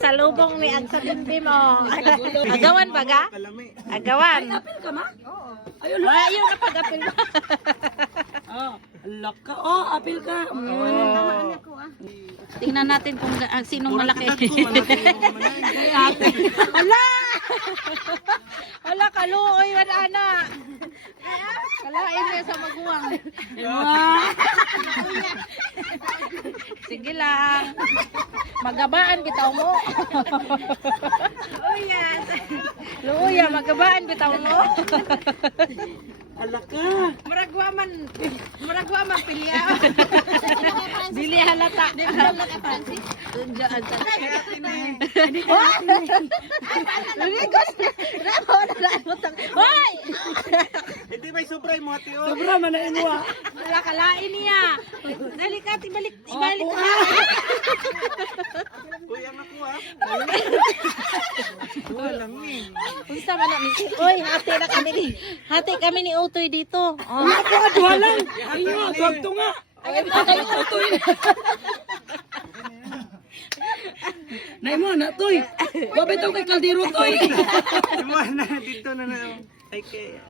Salubong ni ang sabimbi mo. Agawan ba ga? Agawan. Apil ka ma? Oo. Ayun Ayun na pag-apil mo. Alak ka. Oh, apil ka. Tingnan natin kung sinong malaki. Ala! Ala, kaluoy, wala na. Kalain niya sa maguwang. Sige lang. Magabaan bitaw mo. Luya, magabaan bitaw mo. Alak ka. Muragwa man pilya. Dili halata. Dili halata Francis. Diyan sa. Hoy! Hindi may sobra mo ate o. Sobra man na imo. Wala kalain niya. Dali ka, ibalik ka. Uy, ang ako ha. Walang eh. Unsa man ni? Oy, hati kami ni Utoy dito. Oh. Ako adwa lang. Ayun, tuwag to nga. Ay, tutoy. Nay mo na toy. Babay to kay kaldero toy. Iwan na dito na na. Ay kaya.